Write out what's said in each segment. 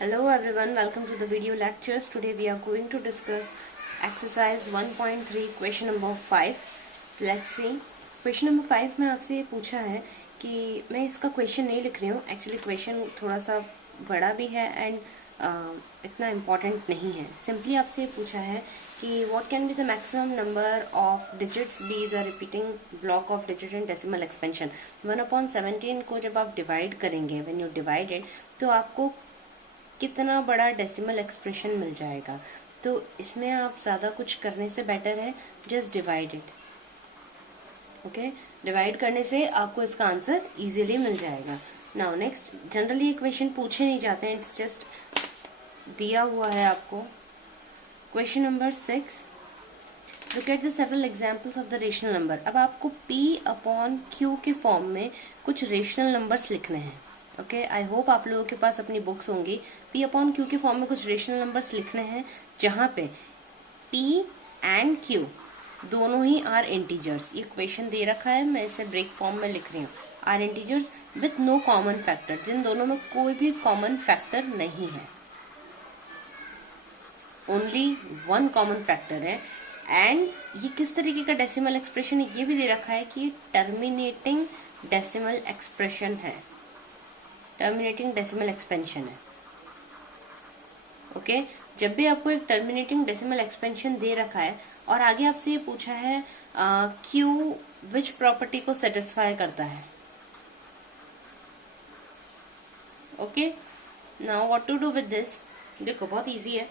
Hello everyone, welcome to the video lectures. Today we are going to discuss exercise 1.3 question number 5. Let's see. Question number 5 में आपसे ये पूछा है कि मैं इसका क्वेश्चन नहीं लिख रही हूँ. एक्चुअली क्वेश्चन थोड़ा सा बड़ा भी है एंड इतना इम्पॉर्टेंट नहीं है. सिंपली आपसे ये पूछा है कि what can be the maximum number of digits be the repeating block of digit in decimal expansion. 1/17 को जब आप डिवाइड करेंगे, व्हेन यू डिवाइडेड, तो आपको कितना बड़ा डेसिमल एक्सप्रेशन मिल जाएगा. तो इसमें आप ज़्यादा कुछ करने से बेटर है just divide it. Okay, divide करने से आपको इसका आंसर इजीली मिल जाएगा. नाउ नेक्स्ट, जनरली ये क्वेश्चन पूछे नहीं जाते हैं, इट्स जस्ट दिया हुआ है आपको. Question number 6, look at the several examples of the rational number. अब आपको P/Q के फॉर्म में कुछ रेशनल नंबर्स लिखने हैं. ओके, आई होप आप लोगों के पास अपनी बुक्स होंगी. P/Q के फॉर्म में कुछ रेशनल नंबर्स लिखने हैं जहां पे P एंड Q दोनों ही आर इंटीजर्स. ये क्वेश्चन दे रखा है, मैं इसे ब्रेक फॉर्म में लिख रही हूँ. Are integers with no common factor, जिन दोनों में कोई भी कॉमन फैक्टर नहीं है, ओनली वन कॉमन फैक्टर है. एंड ये किस तरीके का डेसिमल एक्सप्रेशन है ये भी दे रखा है कि टर्मिनेटिंग डेसिमल एक्सप्रेशन है, टर्मिनेटिंग डेसिमल एक्सपेंशन है. ओके, जब भी आपको एक टर्मिनेटिंग डेसिमल एक्सपेंशन दे रखा है और आगे आपसे ये पूछा है क्यू विच प्रॉपर्टी को सेटिस्फाई करता है. Okay, now what to do with this. देखो बहुत इजी है,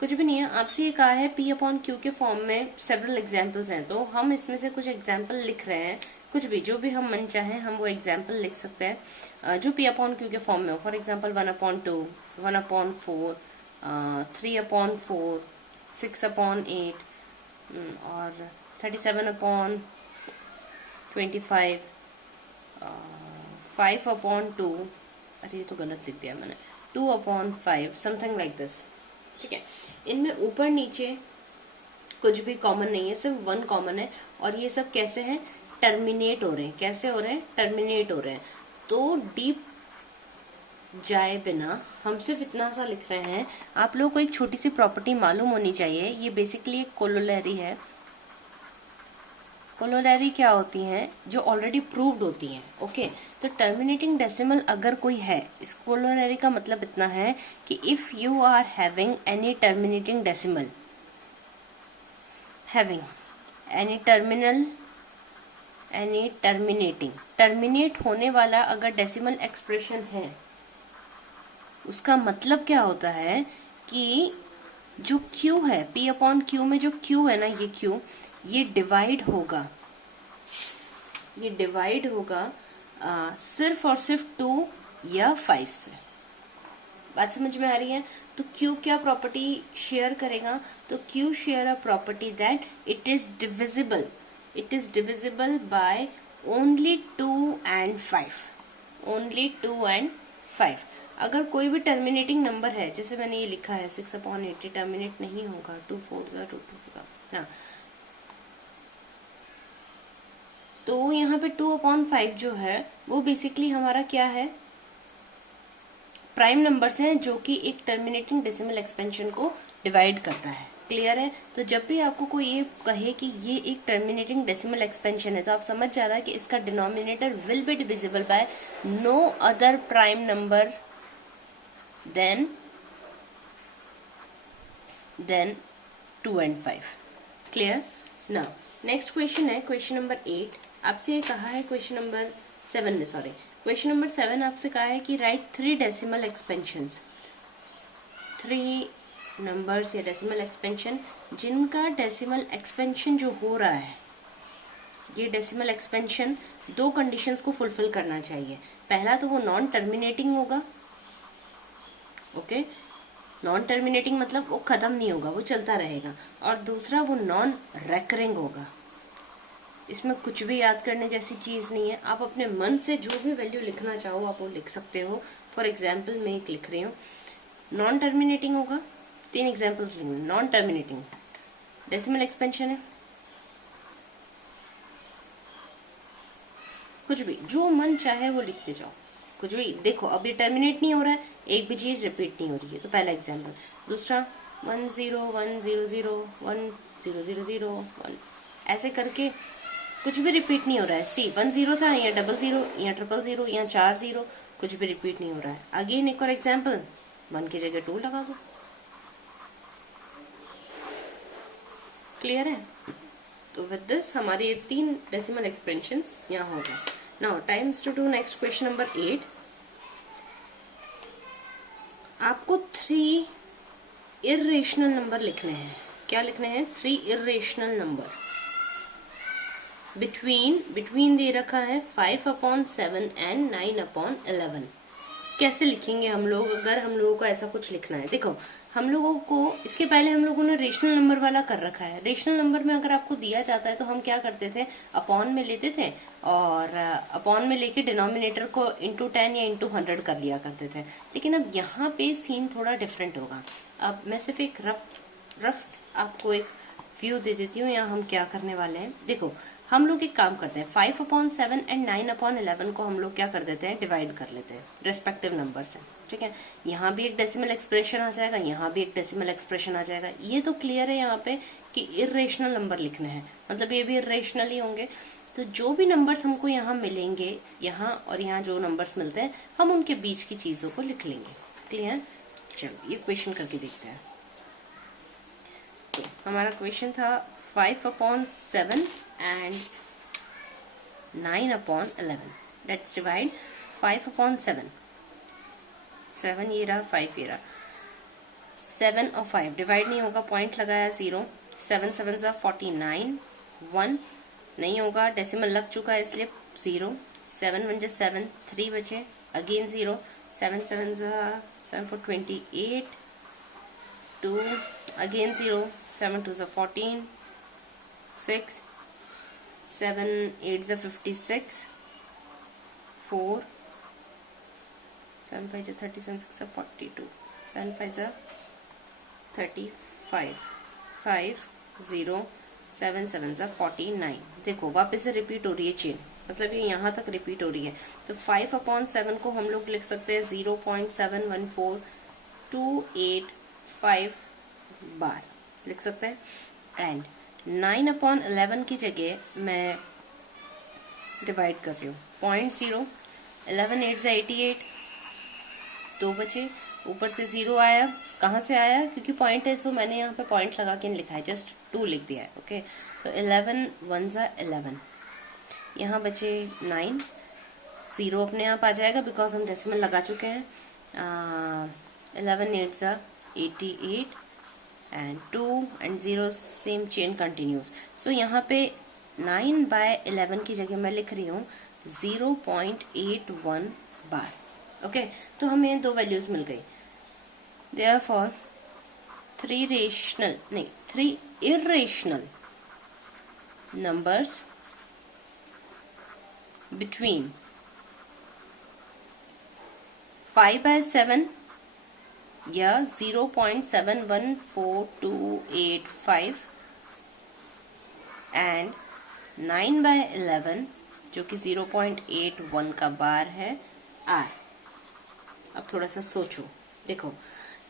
कुछ भी नहीं है. आपसे ये कहा है P/Q के फॉर्म में सेवरल एग्जाम्पल्स हैं, तो हम इसमें से कुछ एग्जाम्पल लिख रहे हैं. कुछ भी जो भी हम मन चाहें हम वो एग्जाम्पल लिख सकते हैं जो P/Q के फॉर्म में हो. फॉर एग्जाम्पल 1/2, 1/4, 3/4, 6/8 और 37/25, 5/2. अरे ये तो गलत लिख दिया मैंने. 2/5, समथिंग लाइक दिस. ठीक है, इनमें ऊपर नीचे कुछ भी कॉमन नहीं है, सिर्फ वन कॉमन है. और ये सब कैसे हैं, टर्मिनेट हो रहे हैं. कैसे हो रहे हैं, टर्मिनेट हो रहे हैं. तो डीप जाए बिना हम सिर्फ इतना सा लिख रहे हैं. आप लोगों को एक छोटी सी प्रॉपर्टी मालूम होनी चाहिए. ये बेसिकली एक कोलोलरी है. कोलोलरी क्या होती हैं, जो ऑलरेडी प्रूव्ड होती हैं. ओके, तो टर्मिनेटिंग डेसिमल अगर कोई है, इस कोलोलरी का मतलब इतना है कि if you are having any terminating decimal, having any terminating, terminate होने वाला अगर डेसिमल एक्सप्रेशन है, उसका मतलब क्या होता है कि जो Q है, P/Q में जो Q है ना, ये Q, ये डिवाइड होगा. ये डिवाइड होगा सिर्फ और सिर्फ 2 या 5 से. बात समझ में आ रही है. तो Q क्या प्रॉपर्टी शेयर करेगा, तो Q share a property that it is divisible by only 2 and 5. Only 2 and 5. अगर कोई भी टर्मिनेटिंग नंबर है, जैसे मैंने ये लिखा है 6/80, टर्मिनेट नहीं होगा. 2 4 2 हाँ, तो यहाँ पे 2/5 जो है वो बेसिकली हमारा क्या है, प्राइम नंबर्स हैं जो कि एक टर्मिनेटिंग डेसिमल एक्सपेंशन को डिवाइड करता है. क्लियर है. तो जब भी आपको कोई ये कहे कि ये एक टर्मिनेटिंग डेसिमल एक्सपेंशन है, तो आप समझ जा रहा है कि इसका denominator will be divisible by no other prime number than 2 and 5. Clear. Now next question है क्वेश्चन नंबर 8. आपसे ये कहा है क्वेश्चन नंबर 7 आपसे कहा है कि राइट 3 डेसिमल एक्सपेंशंस, 3 नंबर्स या डेसिमल एक्सपेंशन जिनका डेसिमल एक्सपेंशन जो हो रहा है, ये डेसिमल एक्सपेंशन 2 कंडीशंस को फुलफिल करना चाहिए. पहला तो वो नॉन टर्मिनेटिंग होगा. ओके, नॉन टर्मिनेटिंग मतलब वो खत्म नहीं होगा, वो चलता रहेगा. और दूसरा वो नॉन रेकरिंग होगा. इसमें कुछ भी याद करने जैसी चीज नहीं है. आप अपने मन से जो भी वैल्यू लिखना चाहो आप वो लिख सकते हो. फॉर एग्जाम्पल मैं एक लिख रही हूँ, नॉन टर्मिनेटिंग होगा. 3 एग्जाम्पल्स लिखेंगे. नॉन टर्मिनेटिंग डेसिमल एक्सपेंशन है, कुछ भी जो मन चाहे वो लिखते जाओ. कुछ भी देखो, अब ये टर्मिनेट नहीं हो रहा है, एक भी चीज रिपीट नहीं हो रही है, तो पहला एग्जाम्पल। दूसरा 1 0 1 0 0 1 0 0 0 1, ऐसे करके कुछ भी रिपीट नहीं हो रहा है। सी 1 0 था, या 00 या 000 या 4 0, कुछ भी रिपीट नहीं हो रहा है। अगेन एक और एग्जाम्पल, 1 की जगह 2 लगा दो। क्लियर है? तो विद दिस हमारे ये 3 डेसिमल एक्सपेंशंस यहाँ हो गए। Now times to do next question number 8। आपको 3 इर्रेशनल नंबर लिखने हैं। क्या लिखने हैं? 3 इर्रेशनल नंबर। बिटवीन दे रखा है 5/7 एंड 9/11। कैसे लिखेंगे हम लोग अगर हम लोगों को ऐसा कुछ लिखना है? देखो, हम लोगों को इसके पहले हम लोगों ने रेशनल नंबर वाला कर रखा है। रेशनल नंबर में अगर आपको दिया जाता है तो हम क्या करते थे, अपॉन में लेते थे, और अपॉन में लेके डिनोमिनेटर को इंटू 10 या इंटू 100 कर लिया करते थे। लेकिन अब यहाँ पे सीन थोड़ा डिफरेंट होगा। अब मैं सिर्फ एक रफ आपको एक व्यू दे देती हूँ यहाँ हम क्या करने वाले हैं। देखो, हम लोग एक काम करते हैं, 5/7 एंड 9/11 को हम लोग क्या कर देते हैं, डिवाइड कर लेते हैं रेस्पेक्टिव नंबर से। ठीक है, यहाँ भी एक डेसिमल एक्सप्रेशन आ जाएगा, यहाँ भी एक डेसिमल एक्सप्रेशन आ जाएगा। ये तो क्लियर है यहाँ पे कि इर्रेशनल नंबर लिखने हैं, मतलब ये भी इर्रेशनल ही होंगे। तो जो भी नंबर्स हमको यहाँ मिलेंगे, यहाँ और यहाँ जो नंबर्स मिलते हैं, हम उनके बीच की चीजों को लिख लेंगे। क्लियर? चलो ये क्वेश्चन करके देखते हैं। तो हमारा क्वेश्चन था 5/7 and 9/11. Let's divide 5/7. 7 ये रहा, 5 ये रहा। 7 और 5 डिवाइड नहीं होगा, पॉइंट लगाया 0। 7 7 ज़ा 49, 1 नहीं होगा, डेसिमल लग चुका है इसलिए 0। 7 1 ज़ा 7, 3 बचे, अगेन 0। 7 7 ज़ा 7 4 28, 2 अगेन 0। 7 2 ज़ा 14, 6 7 8 ज़ा 56, 4 7 5 ज़ा 30, 7 6 ज़ा 42, 7 5 ज़ा 35, 5 0 7 7 ज़ा 49। देखो वापस से रिपीट हो रही है चेन, मतलब ये यहाँ तक रिपीट हो रही है। तो 5/7 को हम लोग लिख सकते हैं 0.71428 बार लिख सकते हैं। एंड 9/11 की जगह मैं डिवाइड कर रही हूँ 0.0, 11 8 ज़ा 88, 2 बचे, ऊपर से 0 आया। कहाँ से आया? क्योंकि पॉइंट है, सो मैंने यहाँ पे पॉइंट लगा के लिखा है, जस्ट 2 लिख दिया है। ओके, तो 11 1 ज़ा 11, यहाँ बचे 9, 0 अपने आप आ जाएगा बिकॉज हम डेसिमल लगा चुके हैं। 11 8 ज़ा 88 and 2 and 0 same chain continues. So यहाँ पे 9/11 की जगह मैं लिख रही हूँ 0.81 बार। ओके, तो हमें 2 वैल्यूज मिल गई। देयरफॉर 3 इर्रेशनल नंबर्स बिटवीन 5/7 या 0.714285 एंड 9/11 जो कि 0.81 का बार है आर। अब थोड़ा सा सोचो, देखो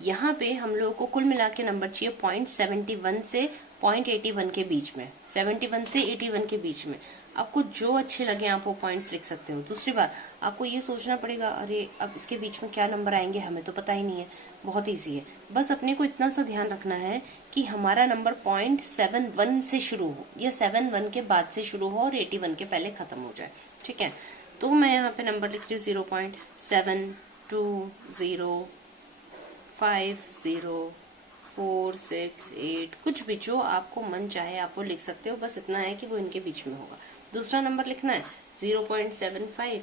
यहाँ पे हम लोगों को कुल मिला के नंबर चाहिए 0.71 से 0.81 के बीच में, 71 से 81 के बीच में। आपको जो अच्छे लगे आप वो पॉइंट्स लिख सकते हो। दूसरी बात, आपको ये सोचना पड़ेगा अरे अब इसके बीच में क्या नंबर आएंगे, हमें तो पता ही नहीं है। बहुत ईजी है, बस अपने को इतना सा ध्यान रखना है कि हमारा नंबर 0.71 से शुरू हो या 71 के बाद से शुरू हो और 81 के पहले खत्म हो जाए। ठीक है, तो मैं यहाँ पे नंबर लिख रही हूँ 0.72050468, कुछ भी जो आपको मन चाहे आप वो लिख सकते हो, बस इतना है कि वो इनके बीच में होगा। दूसरा नंबर लिखना है 0.750,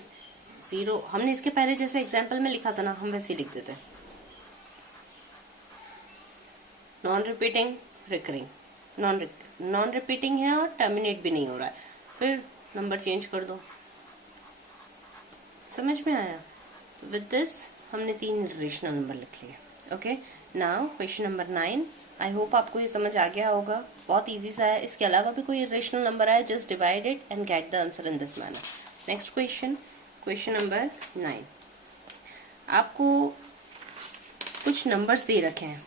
हमने इसके पहले जैसे एग्जाम्पल में लिखा था ना, हम वैसे ही लिख देते हैं। Non repeating, recurring, non repeating है और टर्मिनेट भी नहीं हो रहा है, फिर नंबर चेंज कर दो। समझ में आया? विद दिस हमने 3 इर्रेशनल नंबर लिख लिए। Okay, now question number 9। I hope आपको ये समझ आ गया होगा, बहुत इजी सा है। इसके अलावा भी कोई इर्रेशनल नंबर आए, just divide it and get the answer in this manner. Next question, question number 9। आपको कुछ नंबर्स दे रखे हैं,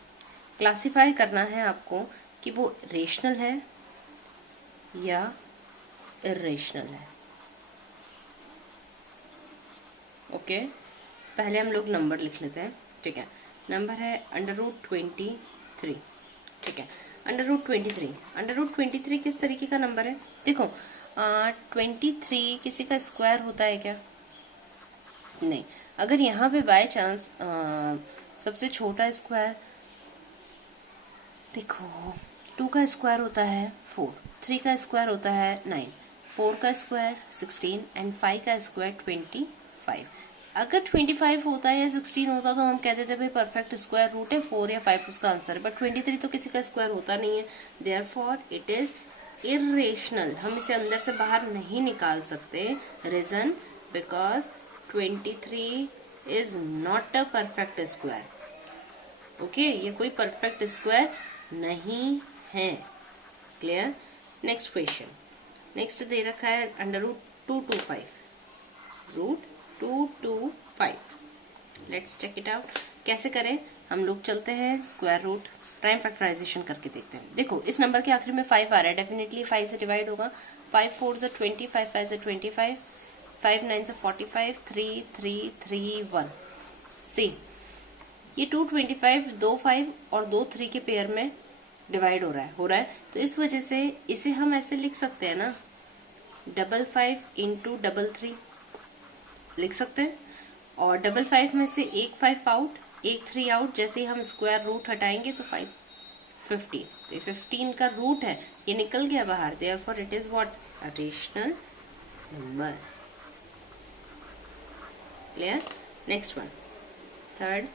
क्लासिफाई करना है आपको कि वो रेशनल है या इर्रेशनल है। ओके, पहले हम लोग नंबर लिख लेते हैं, ठीक है। नंबर है √23, ठीक है। √23 किस तरीके का नंबर है? देखो 23 किसी का स्क्वायर होता है क्या? नहीं। अगर यहाँ पे बाय चांस सबसे छोटा स्क्वायर, देखो 2 का स्क्वायर होता है 4, 3 का स्क्वायर होता है 9, 4 का स्क्वायर 16 एंड 5 का स्क्वायर 25। अगर 25 होता है या 16 होता तो हम कहते थे भाई परफेक्ट स्क्वायर रूट है, 4 या 5 उसका आंसर है, बट 23 तो किसी का स्क्वायर होता नहीं है, देयरफॉर इट इज इर्रेशनल। हम इसे अंदर से बाहर नहीं निकाल सकते। Reason because 23 is not a perfect square. Okay, ये कोई परफेक्ट स्क्वायर नहीं है। क्लियर? नेक्स्ट क्वेश्चन, नेक्स्ट दे रखा है √225, √225। Let's check it out. कैसे करें? हम लोग चलते हैं स्क्वायर रूट, प्राइम फैक्टराइजेशन करके देखते हैं। देखो इस नंबर के आखिर में 5 आ रहा है, डेफिनेटली 5 से डिवाइड होगा। 5 4 से 20, 5 5 से 25, 5 9 से 45, 3 3 3 1। सी ये 225 2 5 और 2 3 के पेयर में डिवाइड हो रहा है, तो इस वजह से इसे हम ऐसे लिख सकते हैं ना, 55 इंटू 33 लिख सकते हैं। और 55 में से एक 5 आउट, एक 3 आउट, जैसे ही हम स्क्वायर रूट हटाएंगे तो 5 15, तो 15 का रूट है, ये निकल गया बाहर, therefore it is what? A rational number. Clear? Next one, third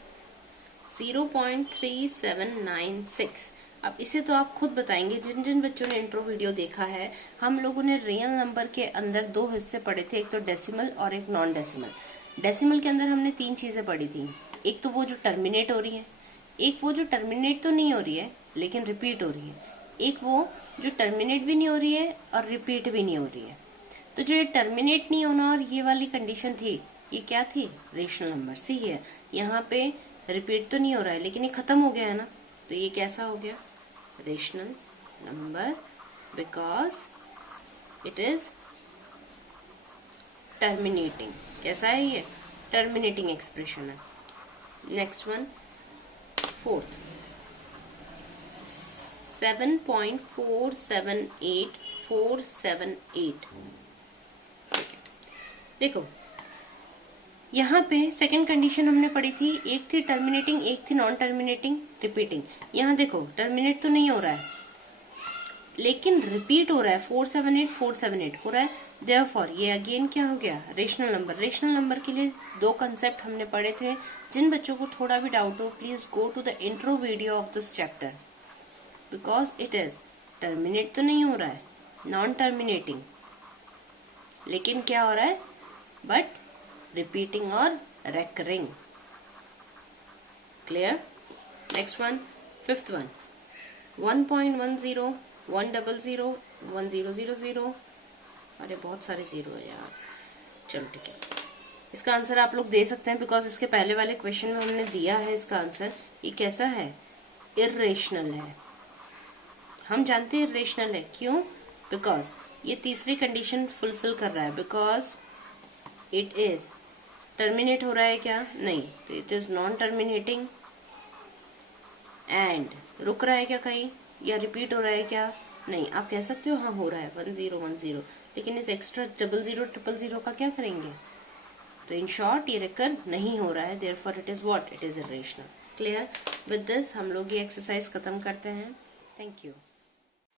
0.3796। अब इसे तो आप खुद बताएंगे, जिन जिन बच्चों ने इंट्रो वीडियो देखा है, हम लोगों ने रियल नंबर के अंदर 2 हिस्से पढ़े थे, एक तो डेसिमल और एक नॉन डेसिमल। डेसिमल के अंदर हमने 3 चीजें पढ़ी थी, एक तो वो जो टर्मिनेट हो रही है, एक वो जो टर्मिनेट तो नहीं हो रही है लेकिन रिपीट हो रही है, एक वो जो टर्मिनेट भी नहीं हो रही है और रिपीट भी नहीं हो रही है। तो जो ये टर्मिनेट नहीं होना और ये वाली कंडीशन थी, ये क्या थी? Rational number. सी है, यहाँ पे रिपीट तो नहीं हो रहा है लेकिन ये खत्म हो गया है ना, तो ये कैसा हो गया? Rational number, because it is terminating. कैसा है ये? टर्मिनेटिंग एक्सप्रेशन है। Next one, fourth 7.478478। देखो यहाँ पे सेकंड कंडीशन हमने पढ़ी थी, एक थी टर्मिनेटिंग, एक थी नॉन टर्मिनेटिंग, रिपीटिंग। यहाँ देखो टर्मिनेट तो नहीं हो रहा है लेकिन रिपीट हो रहा है, 478 478 हो रहा है, देयरफॉर ये अगेन क्या हो गया? Rational number. रेशनल नंबर के लिए 2 कंसेप्ट हमने पढ़े थे। जिन बच्चों को थोड़ा भी डाउट हो, please go to the intro video of this chapter, because it is terminate तो नहीं हो रहा है, नॉन टर्मिनेटिंग, लेकिन क्या हो रहा है? बट रिपीटिंग और recurring. Clear? Next one, fifth one, 1.10 100 1000। अरे बहुत सारे जीरो है यार, चलो ठीक है। इसका आंसर आप लोग दे सकते हैं बिकॉज इसके पहले वाले क्वेश्चन में हमने दिया है इसका आंसर। ये कैसा है? इर्रेशनल है। हम जानते हैं इर्रेशनल है, क्यों? बिकॉज ये तीसरी कंडीशन फुलफिल कर रहा है, बिकॉज इट इज टर्मिनेट हो रहा है क्या? नहीं, तो it is non terminating. And रुक रहा है क्या कहीं, या रिपीट हो रहा है क्या? नहीं। आप कह सकते हो हाँ हो रहा है 1010, लेकिन इस एक्स्ट्रा 00 000 का क्या करेंगे? तो इन शॉर्ट ये रेकर नहीं हो रहा है, therefore it is what? It is irrational. Clear? With this हम लोग ये एक्सरसाइज खत्म करते हैं। Thank you.